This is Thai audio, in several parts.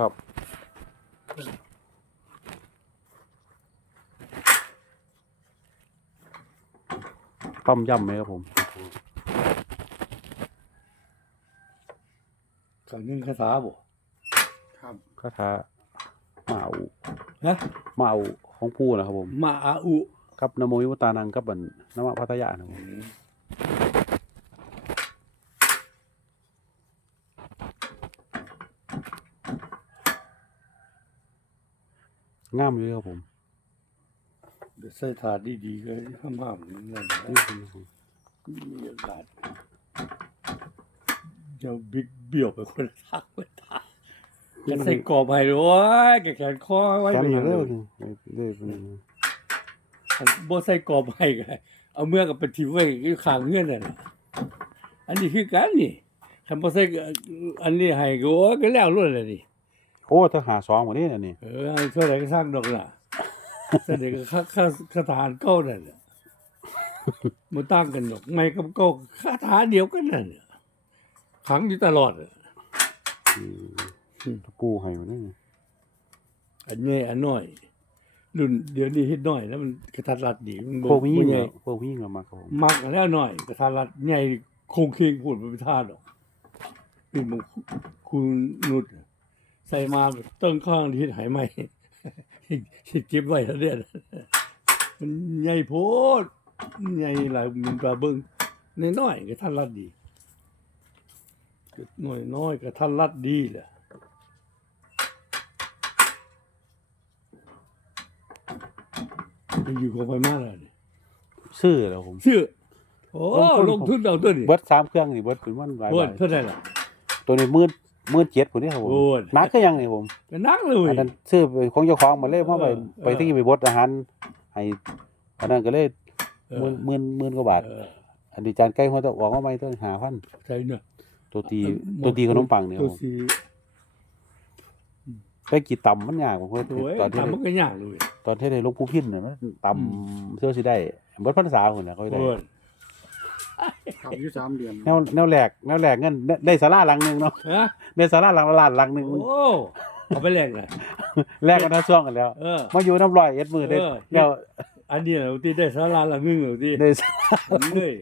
ครับ ต้มยำไหมครับผมข้างหนึงคาถาบ่ครับคาถามาเอาฮะมาเอาของผู้นะครับผม มาอาอุกับนโมวิมุตตานังกับบันนวพัทยานะครับผม งามเลยครับผมเดี๋ยวใส่ถาดดีๆก็ห้ามๆนั่นนะมีอากาศเดี๋ยวบิ๊กเบี้ยวไปคนละทางไปทางจะใส่กรอบให้ด้วยโอ้ยแกแขนคอไว้แค่เป็นนี้อย่างเลเดียยวเลยเป็นบ่ใส่กรอบให้ก็เอาเมื่อกับไปทิ้งไว้อยู่ข้างเฮือนนั่นน่ะอันนี้คือกันนี่คันบ่ใส่อันนี้ให้ก็โอ้ยก็แล้วรุ่นเลยนี่ โอ้ถ้าหาสองกว่านี้นะนี่เออให้เท่าไหร่ก็สร้างดอกล่ะแสดงก็ค่าค่าคาถาเก่านั่นแหละบ่ต่างกันดอกไม่กับเก่าคาถาเดียวกันนั่นน่ะขังอยู่ตลอดอะอืมปูให้มาเนี่ยอันนี้อันน้อยรุ่นเดี๋ยวนี้เฮ็ดน้อยแล้วมันกระทัดรัดดีมันบ่พวกผู้หญิงบ่ใหญ่อะพวกผู้หญิงเรามาครับผมมักอันแล้วน้อยกระทัดรัดใหญ่คงเคงพูดบ่เป็นท่าดอกนี่มันคุณนุช ใส่มาแบบตั้งข้างที่หายใหม่สิเก็บไว้แล้วเนี่ยมันใหญ่โพดใหญ่หลายมันปลาเบิ่งน้อยๆกระทัดรัดดีน้อยน้อยๆกระทัดรัดดีแหละไปอยู่กับไปมากเลยนี่ซื้อแล้วผมเชื่อโอ้ลงทุนลงทุนเอาตัวนี้เบิดสามเครื่องนี่เบิดเป็นวันหลายโอ้ยบาทเท่าไหร่ล่ะตัวนี้หมื่นห มื่นเจ็ดคนนี้ครับผมโอ้ยนักก็ยังนี่ผมก็นักเลยอันนั้นซื้อเป็นของเจ้าของมาเลยเพราะไปเออไปที่ไปบดอาหารให้อันนั้นก็เลยเอหมื่อนหมื่นหมื่นกว่าบาท เอออันนี้จานไก่หัวตะออกมาใหม่ต้องหาพันใช่เนอะตัวตีเออตัวตีขนมปังเนี่ยคตัรัวบผมสีไปกี่ตำมันยากผมเคยโอ้ยตอนที่ทำมันก็ยากเลยตอนที่ได้หลวงปู่พินเนี่ยมันตำเสื้อสิได้เบิดพรรษาคนน่ะเขาได้ โอ้ย ครับอยู่สามเดือนแนวแนวแหลกแนวแหลกเงินได้ได้ศาลาหลังหนึงเนาะฮะได้ศาลาหลังละล้านหลังหนึงโอ้เอาไปแลกเลยแลกกันทั้งช่วงกันแล้ว เออ มาอยู่น้ำร้อยเอ็ดมือได้เออ แล้วอันนี้เราที่ได้สาราหลังหนึงเหรอที่ได้อันนี้เลย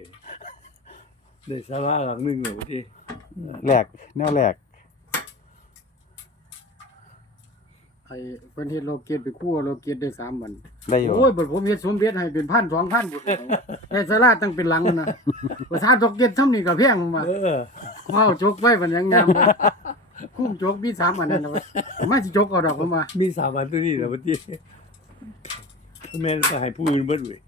ได้สาราหลังหนึงเหรอที่แหลกแนวแหลก ไอ้เพิ่นเฮ็ดโลเกตไปคู่โลเกตได้สามวันได้อยู่ โอ้ยบัดผมเฮ็ดสมเด็จให้เป็นพันสองพันบุตรแต่สลาตั้งเป็นหลังนั่นนะภาษาโลเกตทำนี่ก็แพงผมว่าเออว้าวจกไว้มันยังงามเลยคุ้มจกมีสามอันนั่นนะมาสิจกเอาดอกผมว่ามีสามอันตัวนี้เหรอที่แม่นก็ให้ผู้อื่นเบิดเว้ย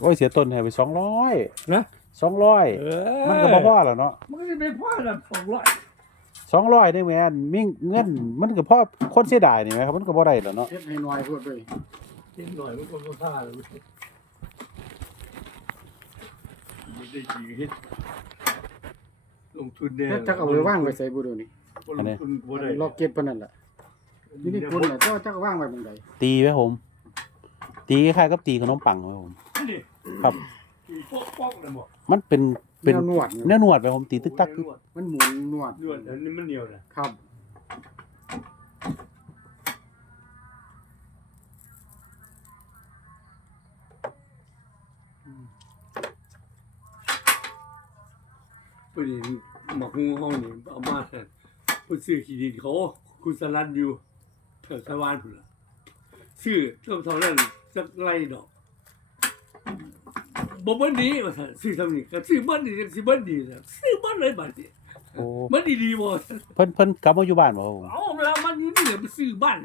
โอ้ยเสียต้นให้ไปสองร้อยนะสองร้อยเออมันก็บ่พอแล้วเนาะมันก็จะเป็นพ่อละสองร้อย สองร้อยได้แม่นมีเงินมันก็พอคนเสียดายนี่แหมครับมันก็บ่ได้แล้วเนาะเฮ็ดให้น้อยพูดไปนิดหน่อยมันก็ต้องท่าเลยเว้ยไม่ได้จริงเฮ็ดลงทุนแน่แล้วจักเอาไปวางไว้ใส่บ่ดูนี่ลงทุนบ่ได้โลเกตปานนั้นล่ะอยู่นี่คุณน่ะเจ้าจักเอาวางไว้บังใดตีไว้ผม ตีคล้ายๆกับตีขนมปังไว้ผมนี่ครับที่ป๊อกป๊อกเลยบ่มันเป็น เป็นแนวนวดแนวหนวดไปผมตีตึกตักตึกมันหมุนนวดนวดอันนี้มันเหนียวนะครับพอดีหมักงูห้องนี่เอามาเพิ่นซื้อขี้ดินเขาคุณสลันอยู่แถวชาวบ้านพุ่นล่ะซื้อต้องเท่านั้นสักไร่ดอก บ่เบิ่นดีว่าซั่นซื้อทำนี่ก็ซื้อเบิ่นนี่จังสิเบิ่นดีนะซื้อเบิ่นเลยบัดนี้โอ้มันดีๆบ่เพิ่นเพิ่นกลับมาอยู่บ้านบ่ครับผมเอาแล้วมันอยู่นี่ไปซื้อบ้าน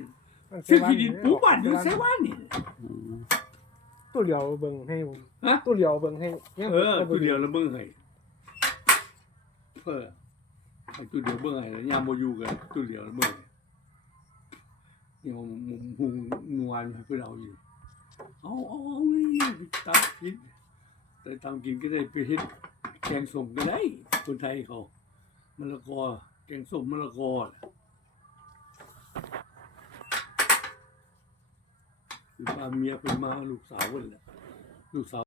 ซื้อที่ดินปลูกบ้านอยู่เซบ้านนี่ อืมตู้เหลียวเบิ่งให้ผมฮะ ตู้เหลียวเบิ่งให้นี่ยเออตัวเดียวแล้วเบิ่งให้เออเอาตัวเดียวเบิ่งให้แล้วยามบ่อยู่กันตัวเดียวแล้วเบิ่งให้นี่ผมหุงนวลให้เพิ่นเอาอยู่เอาเอาเอานี่ไปตามกิน แต่ทำกินก็ได้ไปเฮ็ดแกงส้มก็ได้ คนไทยเขามะละกอแกงส้มมะละกอคือพาเมียเป็นมาลูกสาวเพิ่นแหละลูกสาว